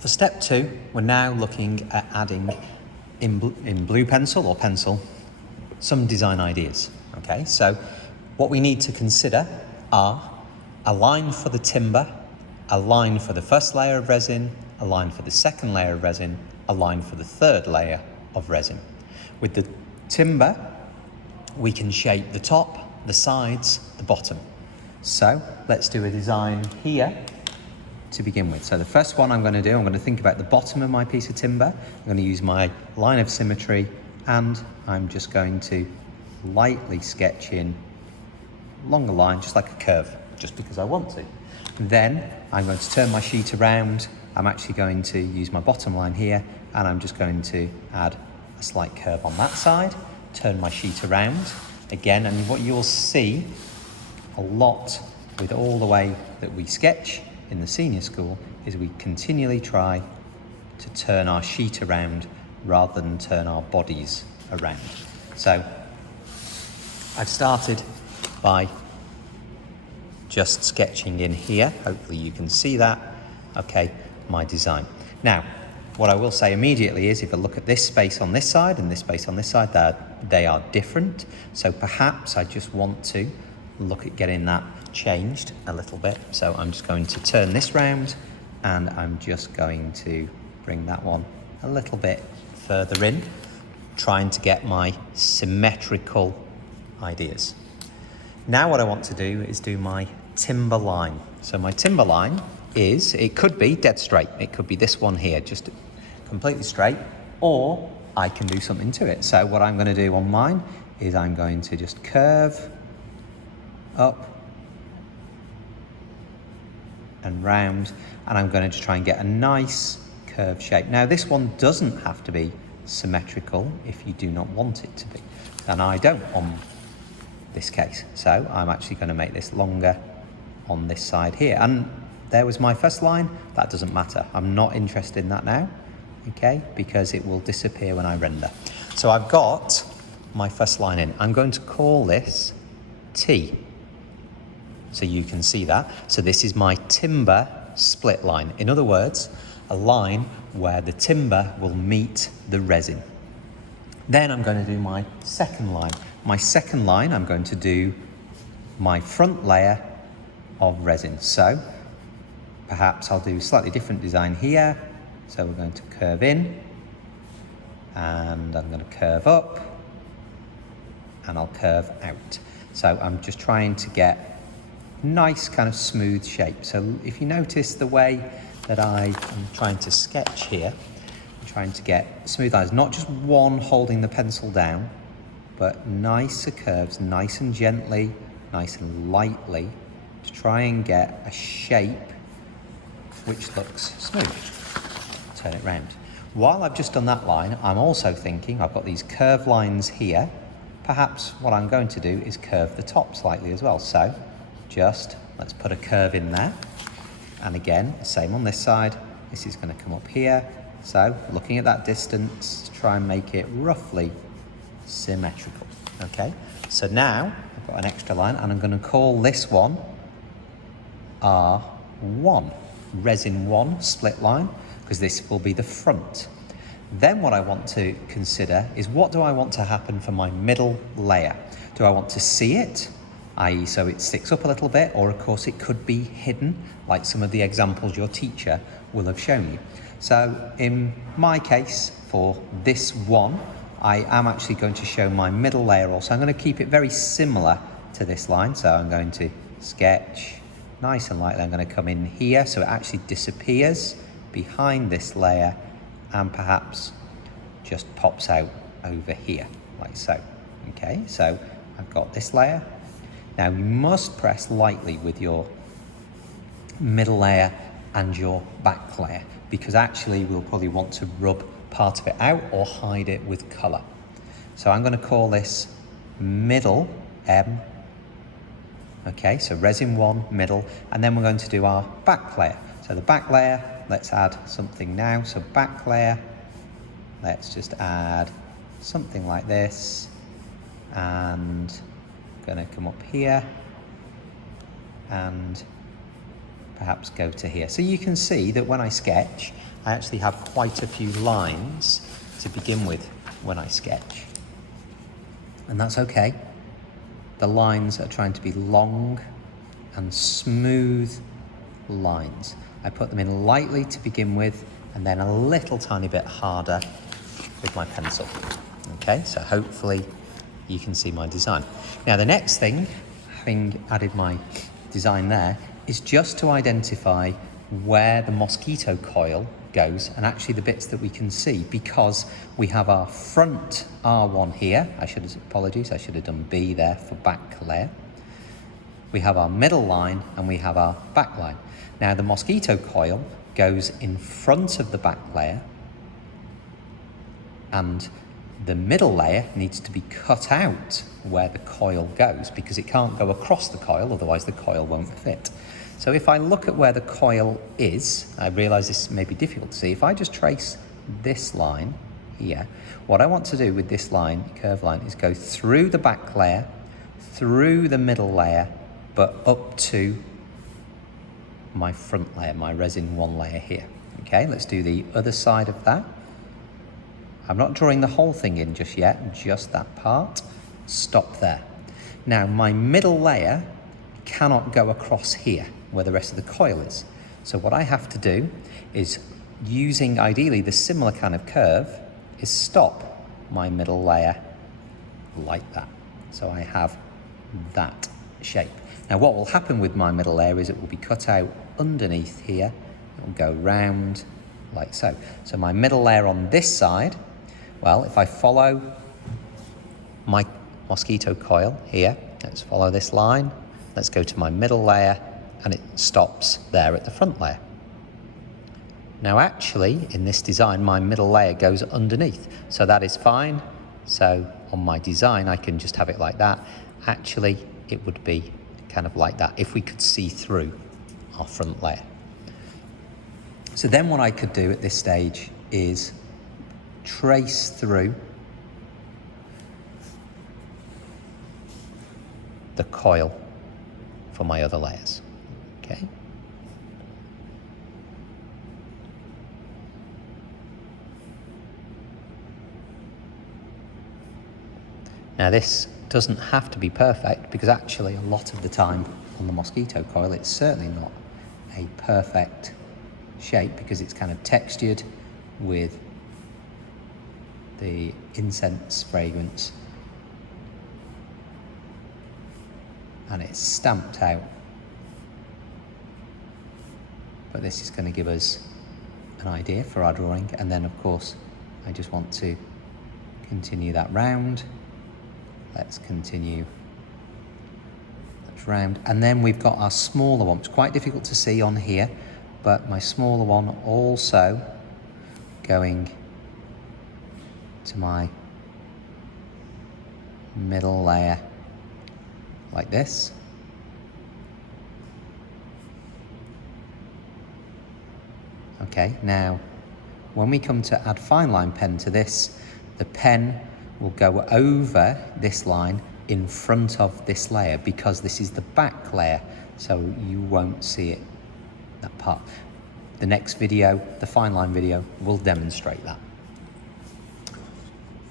For step 2, we're now looking at adding in blue pencil or pencil some design ideas. Okay, so what we need to consider are a line for the timber, a line for the first layer of resin, a line for the second layer of resin, a line for the third layer of resin. With the timber, we can shape the top, the sides, the bottom. So let's do a design here to begin with. So the first one I'm going to do, I'm going to think about the bottom of my piece of timber. I'm going to use my line of symmetry, and I'm just going to lightly sketch in along the line, just like a curve, just because I want to. Then I'm going to turn my sheet around. I'm actually going to use my bottom line here, and I'm just going to add a slight curve on that side, turn my sheet around again, and what you'll see a lot with all the way that we sketch in the senior school is we continually try to turn our sheet around rather than turn our bodies around. So I've started by just sketching in here. Hopefully you can see that. Okay, my design. Now, what I will say immediately is if I look at this space on this side and this space on this side, they are different. So perhaps I just want to look at getting that changed a little bit. So I'm just going to turn this round, and I'm just going to bring that one a little bit further in, trying to get my symmetrical ideas. Now what I want to do is do my timber line. So my timber line is, it could be dead straight. It could be this one here, just completely straight, or I can do something to it. So what I'm going to do on mine is I'm going to just curve up and round, and I'm going to just try and get a nice curved shape. Now this one doesn't have to be symmetrical if you do not want it to be, and I don't on this case. So I'm actually going to make this longer on this side here, and there was my first line. That doesn't matter. I'm not interested in that now, okay, because it will disappear when I render. So I've got my first line in. I'm going to call this T, so you can see that. So this is my timber split line. In other words, a line where the timber will meet the resin. Then I'm going to do my second line. My second line, I'm going to do my front layer of resin. So perhaps I'll do a slightly different design here. So we're going to curve in, and I'm going to curve up, and I'll curve out. So I'm just trying to get nice kind of smooth shape. So if you notice the way that I am trying to sketch here, I'm trying to get smooth lines, not just one holding the pencil down, but nicer curves, nice and gently, nice and lightly, to try and get a shape which looks smooth. Turn it round. While I've just done that line, I'm also thinking I've got these curved lines here. Perhaps what I'm going to do is curve the top slightly as well. So just let's put a curve in there, and again same on this side. This is going to come up here, so looking at that distance, try and make it roughly symmetrical. Okay, so now I've got an extra line, and I'm going to call this one R1, resin 1 split line, because this will be the front. Then what I want to consider is, what do I want to happen for my middle layer? Do I want to see it, i.e. so it sticks up a little bit, or of course it could be hidden, like some of the examples your teacher will have shown you. So in my case, for this one, I am actually going to show my middle layer also. I'm going to keep it very similar to this line. So I'm going to sketch nice and lightly. I'm going to come in here so it actually disappears behind this layer, and perhaps just pops out over here, like so. Okay, so I've got this layer. Now you must press lightly with your middle layer and your back layer, because actually we'll probably want to rub part of it out or hide it with colour. So I'm going to call this middle M. Okay, so resin 1, middle, and then we're going to do our back layer. So the back layer, let's add something now. So back layer, let's just add something like this, and I'm going to come up here and perhaps go to here. So you can see that when I sketch, I actually have quite a few lines to begin with when I sketch. And that's okay. The lines are trying to be long and smooth lines. I put them in lightly to begin with, and then a little tiny bit harder with my pencil. Okay, so hopefully you can see my design. Now the next thing, having added my design there, is just to identify where the mosquito coil goes, and actually the bits that we can see, because we have our front R1 here. Apologies, I should have done B there for back layer. We have our middle line and we have our back line. Now the mosquito coil goes in front of the back layer, and the middle layer needs to be cut out where the coil goes, because it can't go across the coil, otherwise the coil won't fit. So if I look at where the coil is, I realise this may be difficult to see. If I just trace this line here, what I want to do with this line, curve line, is go through the back layer, through the middle layer, but up to my front layer, my resin 1 layer here. Okay, let's do the other side of that. I'm not drawing the whole thing in just yet, just that part. Stop there. Now my middle layer cannot go across here where the rest of the coil is. So what I have to do is, using ideally the similar kind of curve, is stop my middle layer like that. So I have that shape. Now what will happen with my middle layer is it will be cut out underneath here. It will go round like so. So my middle layer on this side, well, if I follow my mosquito coil here, let's follow this line, let's go to my middle layer, and it stops there at the front layer. Now actually, in this design, my middle layer goes underneath, so that is fine. So on my design, I can just have it like that. Actually, it would be kind of like that if we could see through our front layer. So then what I could do at this stage is trace through the coil for my other layers. Okay. Now this doesn't have to be perfect, because actually a lot of the time on the mosquito coil it's certainly not a perfect shape, because it's kind of textured with the incense fragrance and it's stamped out. But this is going to give us an idea for our drawing, and then of course I just want to continue that round. Let's continue that round, and then we've got our smaller one. It's quite difficult to see on here, but my smaller one also going to my middle layer like this. Okay, now when we come to add fine line pen to this, the pen will go over this line in front of this layer, because this is the back layer, so you won't see it, that part. The next video, the fine line video, will demonstrate that.